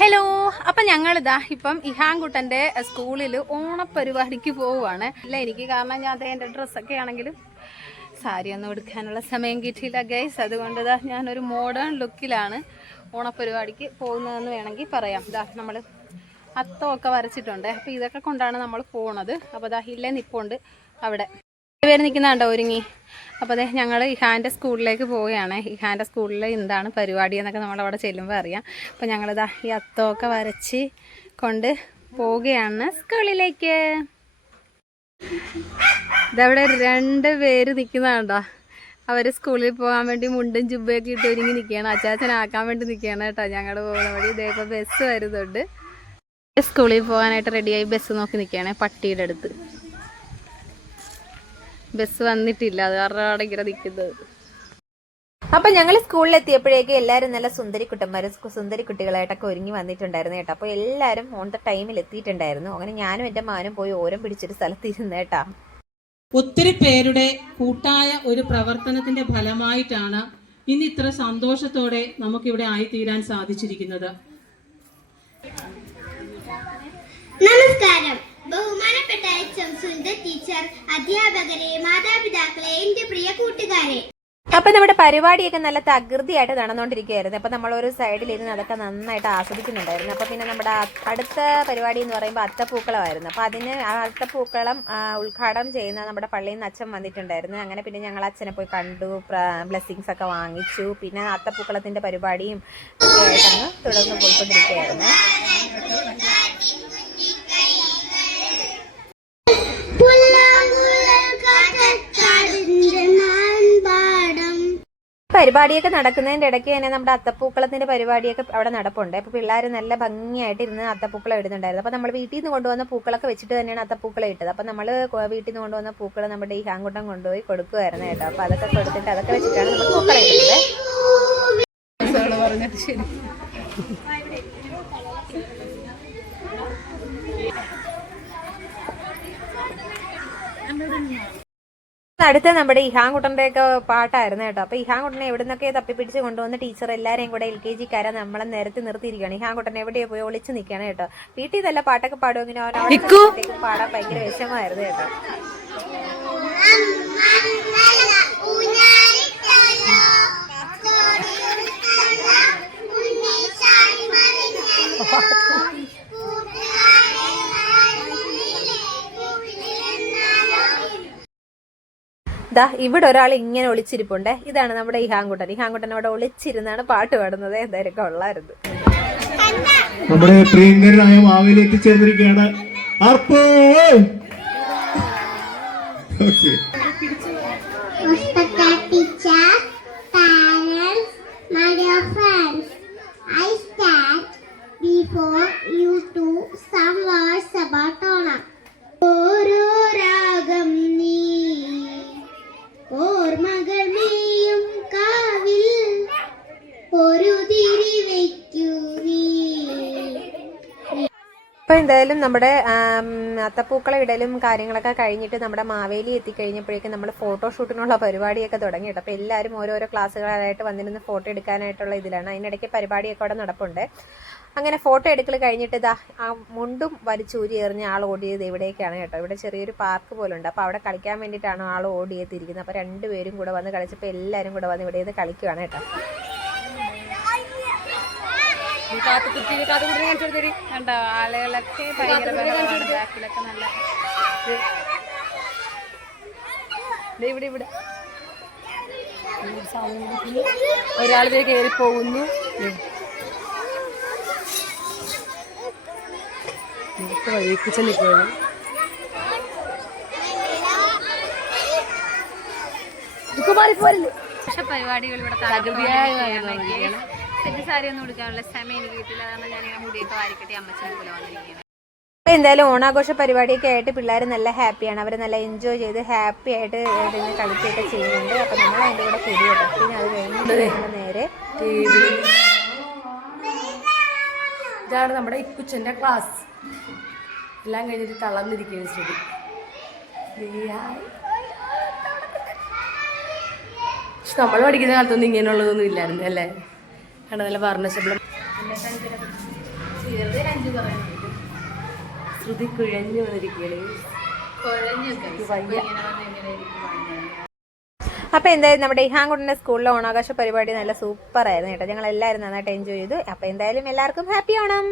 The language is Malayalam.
ഹലോ, അപ്പം ഞങ്ങളിതാ ഇപ്പം ഇഹാൻകുട്ടൻ്റെ സ്കൂളിൽ ഓണപ്പരിപാടിക്ക് പോവുകയാണ്. ഇല്ല എനിക്ക് കാരണം ഞാൻ എൻ്റെ ഡ്രസ്സൊക്കെ ആണെങ്കിലും സാരിയൊന്നും എടുക്കാനുള്ള സമയം കിട്ടിയില്ല ഗൈസ്. അതുകൊണ്ട് ഇതാ ഞാനൊരു മോഡേൺ ലുക്കിലാണ് ഓണപ്പരിപാടിക്ക് പോകുന്നതെന്ന് വേണമെങ്കിൽ പറയാം. ഇതാ നമ്മൾ അത്തമൊക്കെ വരച്ചിട്ടുണ്ട്. അപ്പോൾ ഇതൊക്കെ കൊണ്ടാണ് നമ്മൾ പോകുന്നത്. അപ്പോൾ ഇതാ ഇല്ലേ നിപ്പുണ്ട് അവിടെ പേര് നിൽക്കുന്നുണ്ടോ ഒരുങ്ങി. അപ്പോൾ അതെ ഞങ്ങൾ ഇഹാൻ്റെ സ്കൂളിലേക്ക് പോവുകയാണ്. ഇഹാൻ്റെ സ്കൂളിൽ എന്താണ് പരിപാടി എന്നൊക്കെ നമ്മളവിടെ ചെല്ലുമ്പോൾ അറിയാം. അപ്പോൾ ഞങ്ങളിതാ ഈ അത്തമൊക്കെ വരച്ച് കൊണ്ട് പോവുകയാണ് സ്കൂളിലേക്ക്. ഇതവിടെ 2 പേര് നിൽക്കുന്നതാണ്ടോ. അവർ സ്കൂളിൽ പോകാൻ വേണ്ടി മുണ്ടും ജുബയൊക്കെ ഇട്ട് ഒരുങ്ങി നിൽക്കുകയാണ്. അച്ചാച്ചനാക്കാൻ വേണ്ടി നിൽക്കുകയാണ് കേട്ടോ. ഞങ്ങൾ പോകുന്ന വഴി ഇതേപ്പോൾ ബസ് വരുന്നുണ്ട്. സ്കൂളിൽ പോകാനായിട്ട് റെഡിയായി ബസ് നോക്കി നിൽക്കുകയാണ്. പട്ടിയുടെ അടുത്ത് ബസ് വന്നിട്ടില്ല, അത് കാരണം അവിടെ ഇങ്ങനെ നിൽക്കുന്നത്. അപ്പം ഞങ്ങൾ സ്കൂളിലെത്തിയപ്പോഴേക്കും എല്ലാവരും നല്ല സുന്ദരി കുട്ടികളായിട്ടൊക്കെ ഒരുങ്ങി വന്നിട്ടുണ്ടായിരുന്നു കേട്ടോ. അപ്പോൾ എല്ലാവരും ഓൺ ദ ടൈമിൽ എത്തിയിട്ടുണ്ടായിരുന്നു. അങ്ങനെ ഞാനും എൻ്റെ മാനും പോയി ഓരം പിടിച്ചൊരു സ്ഥലത്തിരുന്ന് കേട്ടോ. ഒത്തിരി പേരുടെ കൂട്ടായ ഒരു പ്രവർത്തനത്തിന്റെ ഫലമായിട്ടാണ് ഇന്ന് ഇത്ര സന്തോഷത്തോടെ നമുക്കിവിടെ ആയിത്തീരാൻ സാധിച്ചിരിക്കുന്നത്. നമസ്കാരം. ബഹുമാനപ്പെട്ട സുന്ദർ ടീച്ചർ, അധ്യാപകരെ, മാതാപിതാക്കളെ, എന്റെ പ്രിയ കൂട്ടുകാരെ. അപ്പൊ നമ്മുടെ പരിപാടിയൊക്കെ നല്ല തകൃതിയായിട്ട് നടന്നുകൊണ്ടിരിക്കുകയായിരുന്നു. അപ്പൊ നമ്മളൊരു സൈഡിലിരുന്ന് അതൊക്കെ നന്നായിട്ട് ആസ്വദിക്കുന്നുണ്ടായിരുന്നു. അപ്പൊ പിന്നെ നമ്മുടെ അടുത്ത പരിപാടി എന്ന് പറയുമ്പോൾ അത്തപ്പൂക്കളമായിരുന്നു. അപ്പൊ അതിന് അത്തപ്പൂക്കളം ഉദ്ഘാടനം ചെയ്യുന്ന നമ്മുടെ പള്ളിയിൽ നിന്ന് അച്ഛൻ വന്നിട്ടുണ്ടായിരുന്നു. അങ്ങനെ പിന്നെ ഞങ്ങൾ അച്ഛനെ പോയി കണ്ടു, ബ്ലെസ്സിങ്സ് ഒക്കെ വാങ്ങിച്ചു. പിന്നെ അത്തപ്പൂക്കളത്തിന്റെ പരിപാടിയും ആയിട്ടങ്ങ് തുടർന്ന് പോയിക്കൊണ്ടിരിക്കുകയായിരുന്നു. പരിപാടിയൊക്കെ നടക്കുന്നതിൻ്റെ ഇടയ്ക്ക് തന്നെ നമ്മുടെ അത്തപ്പൂക്കളത്തിന്റെ പരിപാടിയൊക്കെ അവിടെ നടപ്പുണ്ട്. അപ്പോൾ പിള്ളേർ നല്ല ഭംഗിയായിട്ട് ഇരുന്ന് അത്തപ്പൂക്കളം ഇടുന്നുണ്ടായിരുന്നു. അപ്പോൾ നമ്മൾ വീട്ടിൽ നിന്ന് കൊണ്ടുവന്ന പൂക്കളൊക്കെ വെച്ചിട്ട് തന്നെയാണ് അത്തപ്പൂക്കളം ഇട്ടത്. അപ്പോൾ നമ്മൾ വീട്ടിൽ നിന്ന് കൊണ്ടുവന്ന പൂക്കൾ നമ്മുടെ ഈ ഹാങ്കുട്ടം കൊണ്ടുപോയി കൊടുക്കുമായിരുന്നു കേട്ടോ. അപ്പോൾ അതൊക്കെ കൊടുത്തിട്ട് അതൊക്കെ വെച്ചിട്ടാണ് നമ്മൾ പൂക്കളം ഇടുന്നത്. അടുത്ത നമ്മുടെ ഇഹാൻകുട്ടൻ്റെ ഒക്കെ പാട്ടായിരുന്നു കേട്ടോ. അപ്പൊ ഇഹാൻകുട്ടനെ എവിടെ നിന്നൊക്കെ തപ്പിപ്പിടിച്ച് കൊണ്ടുവന്ന് ടീച്ചർ എല്ലാരെയും കൂടെ LKG നമ്മളെ നിരത്തി നിർത്തിയിരിക്കുകയാണ്. ഇഹാൻകുട്ടനെ എവിടെയോ പോയി ഒളിച്ച് നിൽക്കുകയാണ് കേട്ടോ. വീട്ടിൽ നല്ല പാട്ടൊക്കെ പാടുമെങ്കിലും അവനോട് പാടാൻ ഭയങ്കര വിഷമമായിരുന്നു കേട്ടോ. ഇവിടെ ഒരാൾ ഇങ്ങനെ ഒളിച്ചിരിപ്പുണ്ട്. ഇതാണ് നമ്മുടെ ഇഹാൻകുട്ടൻ. ഇഹാൻകുട്ടൻ അവിടെ ഒളിച്ചിരുന്നാണ് പാട്ട് പാടുന്നത്. എന്തായാലും കൊള്ളായിരുന്നു. നമ്മുടെ പ്രിയങ്കരനായ മാവേലി എത്തിച്ചേർന്നിരിക്കുകയാണ്. ഓരോ രാഗം നീ ഓർമ്മകൾ നീയും കാവിൽ ഒരു തിരി വയ്ക്കൂ നീ. ഇപ്പൊ എന്തായാലും നമ്മുടെ അത്തപ്പൂക്കള ഇടലും കാര്യങ്ങളൊക്കെ കഴിഞ്ഞിട്ട് നമ്മുടെ മാവേലി എത്തിക്കഴിഞ്ഞപ്പോഴേക്കും നമ്മൾ ഫോട്ടോഷൂട്ടിനുള്ള പരിപാടിയൊക്കെ തുടങ്ങി കേട്ടോ. അപ്പോൾ എല്ലാവരും ഓരോരോ ക്ലാസ്സുകളായിട്ട് വന്നിരുന്ന് ഫോട്ടോ എടുക്കാനായിട്ടുള്ള ഇതിലാണ്. അതിനിടയ്ക്ക് പരിപാടിയൊക്കെ അവിടെ നടപ്പുണ്ട്. അങ്ങനെ ഫോട്ടോ എടുക്കൽ കഴിഞ്ഞിട്ട് ഇതാ ആ മുണ്ടും വലിച്ചൂരി എറിഞ്ഞ ആൾ ഓടിയത് ഇവിടേക്കാണ് കേട്ടോ. ഇവിടെ ചെറിയൊരു പാർക്ക് പോലുണ്ട്. അപ്പോൾ അവിടെ കളിക്കാൻ വേണ്ടിയിട്ടാണ് ആൾ ഓടിയെത്തിയിരിക്കുന്നത്. അപ്പോൾ 2 പേരും കൂടെ വന്ന് കളിച്ചപ്പോൾ എല്ലാവരും കൂടെ വന്ന് ഇവിടെ നിന്ന് കളിക്കുകയാണ് കേട്ടോ. കണ്ടോ ആളുകളൊക്കെ ഭയങ്കര ബാക്കിലൊക്കെ നല്ല ഇവിടെ ഇവിടെ ഒരാൾ കയറി പോകുന്നു. വഴിപ്പിച്ചെന്നിപ്പോഴും പക്ഷെ പരിപാടികൾ ഇവിടെ സെറ്റ് സാരി ഒന്നും കൊടുക്കാനുള്ള സമയം എനിക്ക് കിട്ടില്ല. കാരണം ഞാനിങ്ങനെ മുടിയൊക്കെ വാരിക്കട്ടി അമ്മച്ചനെ പോലെ വന്നിരിക്കുകയാണ്. എന്തായാലും ഓണാഘോഷ പരിപാടിയൊക്കെ ആയിട്ട് പിള്ളേർ നല്ല ഹാപ്പിയാണ്. അവർ നല്ല എൻജോയ് ചെയ്ത് ഹാപ്പി ആയിട്ട് കളിക്കുകയൊക്കെ ചെയ്യുന്നുണ്ട്. അപ്പം നമ്മൾ അതിൻ്റെ കൂടെ കൂടി കേട്ടോ. പിന്നെ അത് കഴിഞ്ഞിട്ട് നേരെ ഇതാണ് നമ്മുടെ ഇക്കുച്ചൻ്റെ ക്ലാസ്. എല്ലാം കഴിഞ്ഞിട്ട് തളർന്നിരിക്കുകയാണ് ശരി. പക്ഷെ നമ്മൾ പഠിക്കുന്ന കാലത്തൊന്നും ഇങ്ങനെയുള്ളതൊന്നും ഇല്ലായിരുന്നു അല്ലേ. കണ്ട നല്ല വർണ്ണശബളം ശ്രുതി കുഴഞ്ഞു വന്നിരിക്കുകയാണ്. അപ്പോൾ എന്തായാലും നമ്മുടെ ഇഹാൻകുട്ടൻ്റെ സ്കൂളിലെ ഓണാഘോഷ പരിപാടി നല്ല സൂപ്പർ ആയിരുന്നു കേട്ടോ. ഞങ്ങൾ എല്ലാവരും നന്നായിട്ട് എൻജോയ് ചെയ്തു. അപ്പോൾ എന്തായാലും എല്ലാവർക്കും ഹാപ്പി ഓണം.